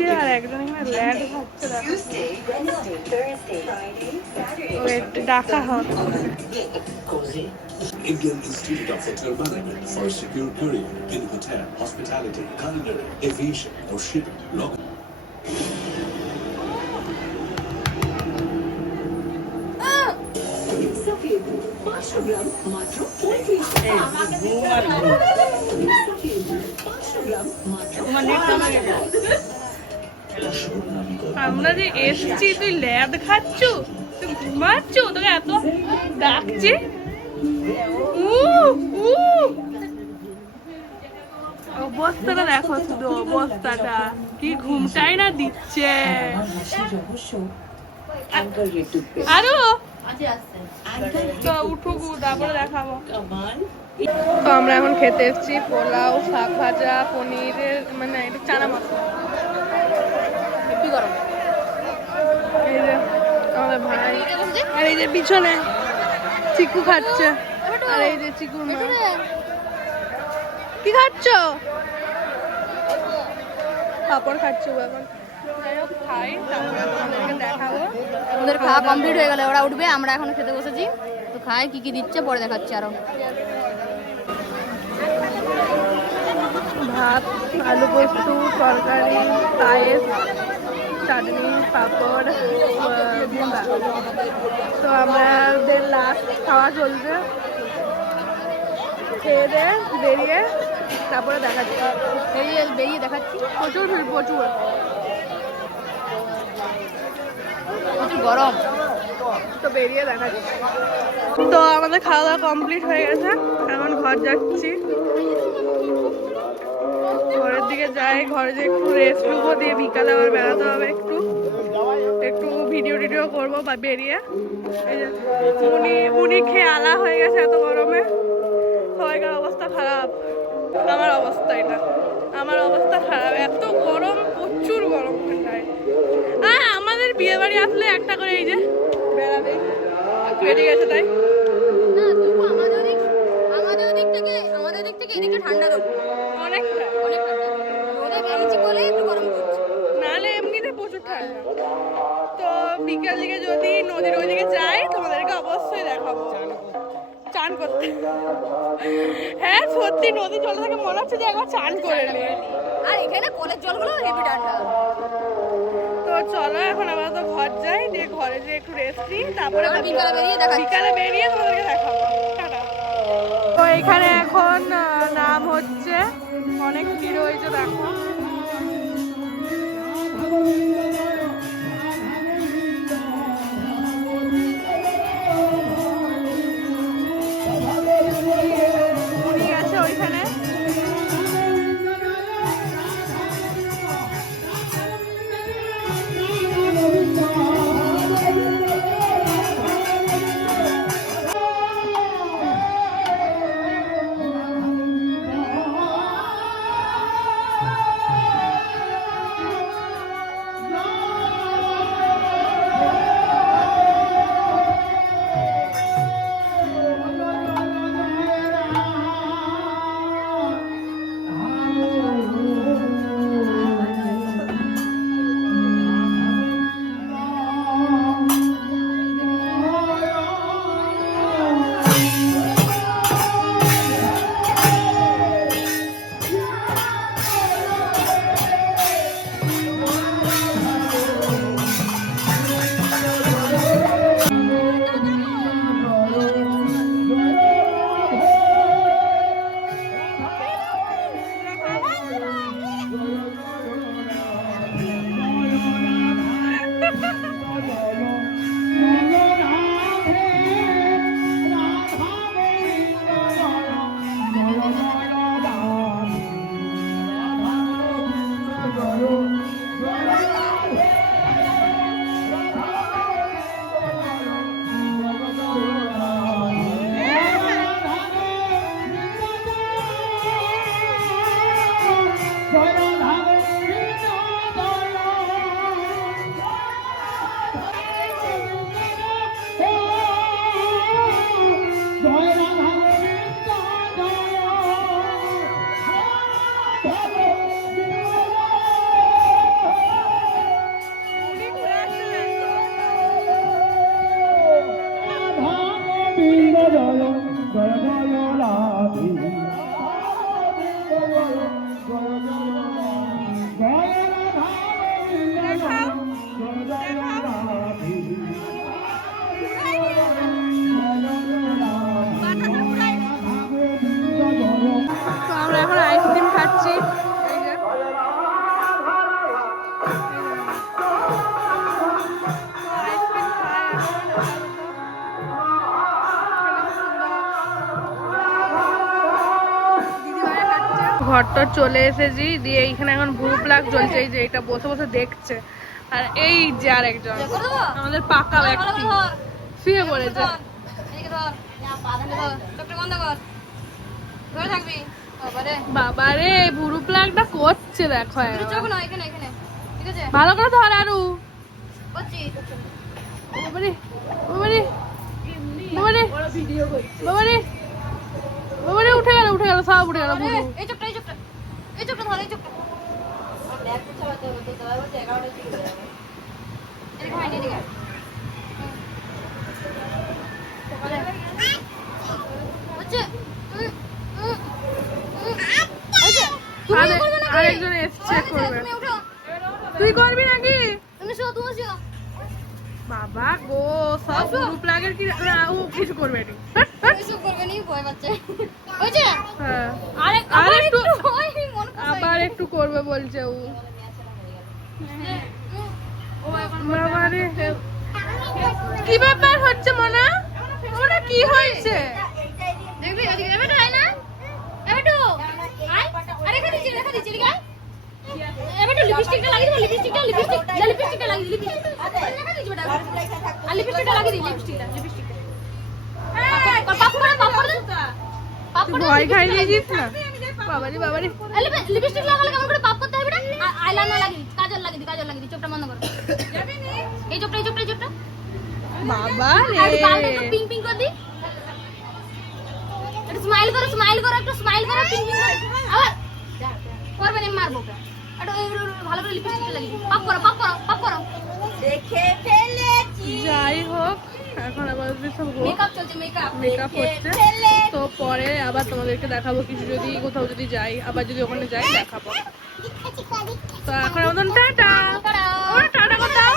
খাচ্ছে আর একজন এখানে ল্যাড খাচ্ছে। ডাকা হচ্ছে Indian Institute of Hotel Management for secure career in hotel, hospitality, culinary, aviation or shipping. আমরা যে এসছি, তুই ল্যাদ খাচ্ছ, তুই ঘুমাচ্ছ, তোকে এত ডাকছে। অবস্থাটা দেখো, শুধু অবস্থাটা কি ঘুমটাই না দিচ্ছে। আরো তো উঠুক, তারপরে দেখাবো। তো আমরা এখন খেতে এসেছি পোলাও, শাক ভাজা, পনিরের মানে এটা চানা মশলা। গরম এই যে আমাদের ভাই, আর এই যে পিছনে চিকু খাচ্ছে, আর এই যে চিকুর মা। কি খাচ্ছ? পাপড় খাচ্ছ এখন। খাই, তারপরে তোমাদেরকে দেখাবো। ওদের খাওয়া কমপ্লিট হয়ে গেলে ওরা উঠবে, আমরা এখন খেতে বসেছি। তো খাই কি কি দিচ্ছে পরে দেখাচ্ছি। আরো ভাত, আলু পোস্ত, তরকারি, পায়েস, চাটনি, পাঁপড়, বুন্দা। তো আমাদের লাস্ট খাওয়া চলছে, খেয়ে দিয়ে বেরিয়ে তারপরে দেখাচ্ছি। বেরিয়ে দেখাচ্ছি। প্রচুর প্রচুর গরম, তো বেরিয়ে দেখাচ্ছি। তো আমাদের খাওয়া দাওয়া কমপ্লিট হয়ে গেছে, এখন ঘর যাচ্ছি। ঘরের দিকে যাই, ঘরে যে একটু রেস্ট নেবো, দিয়ে বিকালে আবার বেড়াতে হবে, একটু একটু ভিডিও টিডিও করবো বা বেরিয়ে। এই যে উনি খেয়ে আলা হয়ে গেছে এত গরমে, সবাইকার অবস্থা খারাপ। আমার অবস্থাই না, আমার অবস্থা খারাপ, এত গরম, প্রচুর গরম ঠান্ডায়। আর আমাদের বিয়ে বাড়ি আসলে একটা করে এই যে বেড়াবে বেরিয়ে গেছে, তাই আমাদের দিক থেকে এদিকে ঠান্ডা দেবো অনেকটা, অনেক ঠান্ডা। রোদে বেরিয়েছি বলে একটু গরম করছে, নাহলে এমনিতে প্রচুর ঠান্ডা। তো বিকেল দিকে যদি নদীর ওইদিকে যাই, তোমাদেরকে অবশ্যই দেখাবো চান করতে। হ্যাঁ সত্যি, নদী জল থেকে মনে হচ্ছে যে একবার চান করে নি। আর এখানে কলের জলগুলো হেভি ঠান্ডা। তো চলো এখন আমরা তো ঘর যাই, দিয়ে ঘরে যে একটু রেস্ট নিই, তারপরে বিকালে বেরিয়ে তোমাদেরকে দেখাবো। টাটা। তো এখানে এখন নাম হচ্ছে, অনেক ভিড় হয়েছে দেখো। উনি আছে ওইখানে। তো আমরা এখন আইসক্রিম খাচ্ছি। এই যে ঘরটা চলে এসেছি, দিয়ে এইখানে এখন ভুরু প্লাগ চলছে। এই যে এটা বসে বসে দেখছে, আর এই যে আরেকজন আমাদের পাকা ব্যক্তি শুয়ে পড়েছে। বাবারে ভুরু প্লাগটা করছে দেখো, ভালো করে ধর আরু। বাবারে বাবারে বাবারে বাবারে বাবারে উঠে গেল সব উঠে গেল। এই চোখটা এই চোখটা এই চোখটা ধর, এই চোখটা আরেকজন এসছে করবে, তুই করবি নাকি? বাবা গো, সব ভুরু প্লাগের কি না, ও কিছু করবে না। হ্যাঁ আবার একটু করবে বলছে ও। বাবারে কি ব্যাপার হচ্ছে মনা, ওটা কি হয়েছে? ভয় খাই দিয়েছিস না? বাবারে বাবারে লিপস্টিক লাগালে কেমন করে পাপ করতে হবে? আইলাইনার লাগিয়ে কাজল লাগিয়ে দি, চোখটা বন্ধ করো। এই চোখটা এই চোখটা এই চোখটা বাবা আর গালটা একটু পিঙ্ক পিঙ্ক করে দি। একটু স্মাইল করো একটু স্মাইল করো, পিঙ্ক পিঙ্ক করে আবার করবে না, মারবো একটু ভালো করে লিপস্টিকটা লাগিয়ে পাপ করো। দেখে ফেলেছি। যাই হোক, এখন আবার সব মেকআপ চলছে, মেকআপ হচ্ছে। তো পরে আবার তোমাদেরকে দেখাবো কিছু, যদি কোথাও যদি যাই, আবার যদি ওখানে যাই দেখাবো। তো এখন আমাদের টাটা। ওরা টাটা কোথাও,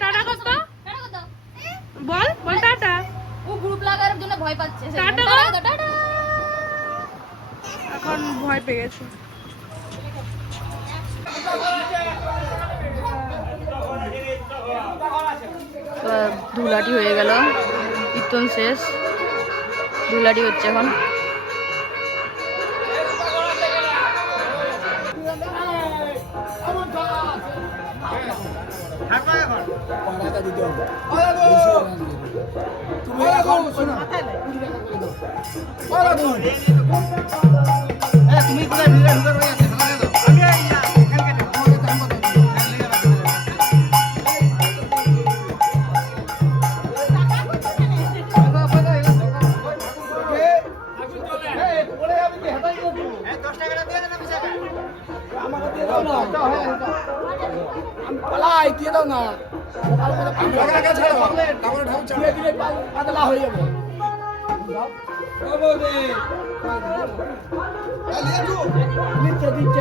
টাটা কোথাও বল বল টাটা। ও গ্রুপ লাগার জন্য ভয় পাচ্ছে। Tata tata. এখন ভয় পেয়ে গেছে। ধুলাটি হয়ে গেল, কীর্তন শেষ, ধুলাটি হচ্ছে এখন। তুমি কোথায় ভিড়ে ঢুকে রয়েছে? দিয়ে দাও না, পাতলা হয়ে যাবো। দিচ্ছে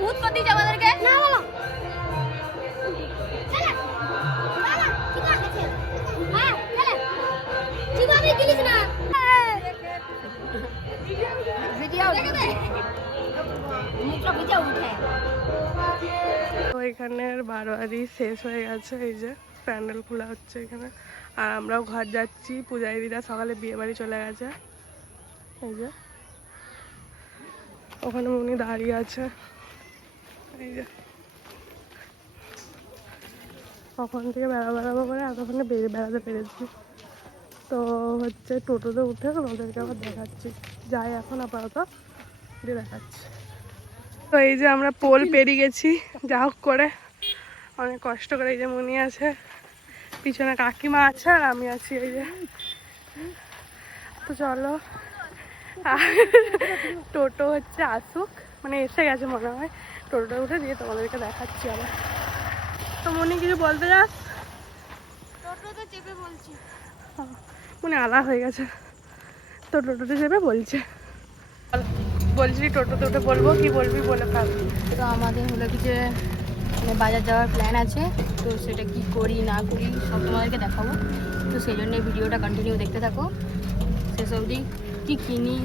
ভূত করে দিয়েছে আমাদেরকে। না বাবা তো এখানের বারোয়ারি শেষ হয়ে গেছে, এই যে প্যান্ডেল খোলা হচ্ছে এখানে, আর আমরাও ঘর যাচ্ছি। পূজারীরা সকালে বিয়ে বাড়ি চলে গেছে, এই যে ওখানে উনি দাঁড়িয়ে আছে। এই যে ওখান থেকে বেড়াবো করে এতক্ষণে বেড়াতে পেরেছি। তো হচ্ছে টোটোতে উঠে ওদেরকে আবার দেখাচ্ছি, যাই এখন আপাতত দিয়ে দেখাচ্ছি। তো এই যে আমরা পোল পেরিয়ে গেছি, যা হোক করে অনেক কষ্ট করে। এই যে মনি আছে, পিছনে কাকিমা আছে, আর আমি আছি এই যে। তো চলো, আর টোটো হচ্ছে আসুক, মানে এসে গেছে মনে হয়, টোটোটা উঠে দিয়ে তোমাদেরকে দেখাচ্ছি আবার। তো মনি কিছু বলতে যাস? টোটোতে চেপে বলছি। মনে আলা হয়ে গেছে, তো টোটোতে চেপে বলছে। বলছি টোটোতে উঠে বলবো, কি বলবি বলে কাজ। তো আমাদের হলো কি যে মানে বাজার যাওয়ার প্ল্যান আছে, তো সেটা কি করি না করি সব তোমাদেরকে দেখাবো। তো সেই জন্য ভিডিওটা কন্টিনিউ দেখতে থাকো শেষ অবধি। কী কিনি,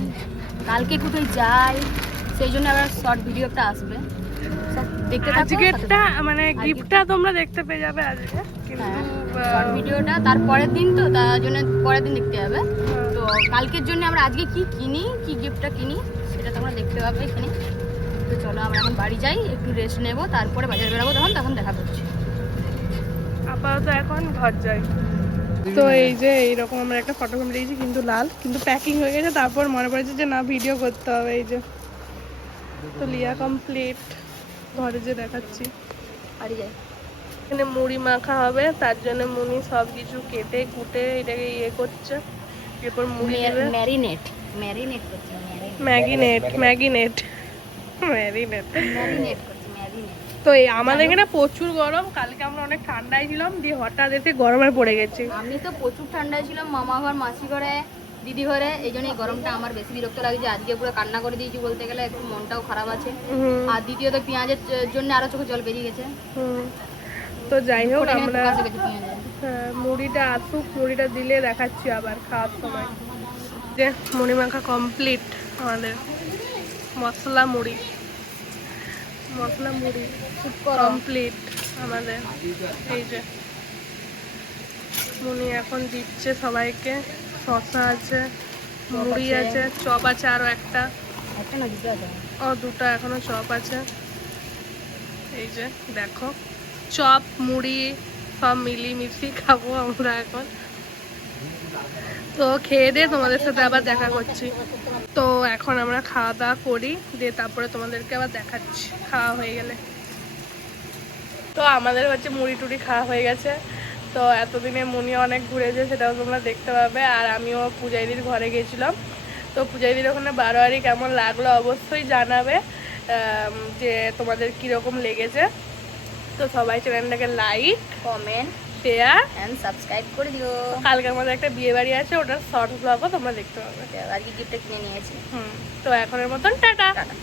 কালকে কোথায় যাই, সেই জন্য আবার শর্ট ভিডিও একটা আসবে, সব দেখতে থাকো। আজকেরটা মানে গিফটটা তোমরা দেখতে পেয়ে যাবে আজকে, কিন্তু শর্ট ভিডিওটা তার পরের দিন, তো তার জন্য পরের দিন দেখতে হবে। তো কালকের জন্য আমরা আজকে কি কিনি, কি গিফটটা কিনি সেটা তোমরা দেখতে পাবে এখানে। তো চলো আমরা এখন বাড়ি যাই, একটু রেস্ট নেবো, তারপরে বাজারে বেরোবো, তখন দেখা করছি। আপাতত এখন ঘর যাই। তো এই যে এইরকম আমরা একটা ফটো ফ্রেম দিয়েছি, কিন্তু লাল, কিন্তু প্যাকিং হয়ে গেছে। তারপর মনে পড়েছে যে না, ভিডিও করতে হবে। এই যে তো লিয়া কমপ্লিট, ঘরে যে দেখাচ্ছি। বাড়ি যাই। এখানে মুড়ি মাখা হবে, তার জন্য মুনি সব কিছু কেটে কুটে এটাকে ইয়ে করছে, এরপর মুড়ি দেবে। ম্যারিনেট করছি, ম্যাগিনেট ম্যারিনেট করছি। তো এই আমাদের এখানে প্রচুর গরম, কালকে আমরা অনেক ঠান্ডায় ছিলাম, দিয়ে হঠাৎ এসে গরমে পড়ে গেছি। আমি তো প্রচুর ঠান্ডায় ছিলাম, মামা ঘর, মাসি ঘরে, দিদি ঘরে, এই জন্য এই গরমটা আমার বেশি বিরক্ত লাগছে। আজকে পুরো কান্না করে দিয়েছি বলতে গেলে, একটু মনটাও খারাপ আছে। আর দ্বিতীয়ত পেঁয়াজের জন্য আরো চোখে জল বেরিয়ে গেছে। তো যাই হোক, ফোটায় আমরা ফোকাসে গেছে পেঁয়াজে। মুড়িটা আসুক, মুড়িটা দিলে দেখাচ্ছি আবার খাওয়ার সময়। যে মুড়ি মাখা কমপ্লিট আমাদের, মশলা মুড়ি কমপ্লিট আমাদের। এই যে মুনি এখন দিচ্ছে সবাইকে, শসা আছে, মুড়ি আছে, চপ আছে, আরো একটা, একটা না দুটো আছে। ও দুটো এখনো চপ আছে। এই যে দেখো, চপ মুড়ি সব মিলিয়ে খাবো আমরা এখন। তো খেয়ে দিয়ে তোমাদের সাথে আবার দেখা করছি। তো এখন আমরা খাওয়া দাওয়া করি, দিয়ে তারপরে তোমাদেরকে আবার দেখাচ্ছি খাওয়া হয়ে গেলে। তো আমাদের হচ্ছে মুড়ি টুড়ি খাওয়া হয়ে গেছে। তো এতদিনে মুনি অনেক ঘুরেছে, সেটাও তোমরা দেখতে পাবে। আর আমিও পূজাইদির ঘরে গেছিলাম। তো পূজাইদির ওখানে বারোয়ারি কেমন লাগলো অবশ্যই জানাবে, যে তোমাদের কীরকম লেগেছে। তো সবাই চ্যানেলটাকে like, comment, share and subscribe করে দিও। কালকে আমাদের একটা বিয়ে বাড়ি আছে, ওটার শর্ট ব্লগও তোমরা দেখতে পাবে। আর কি গিফটটা কিনে নিয়েছি। তো এখনের মতন টাটা। টাটা।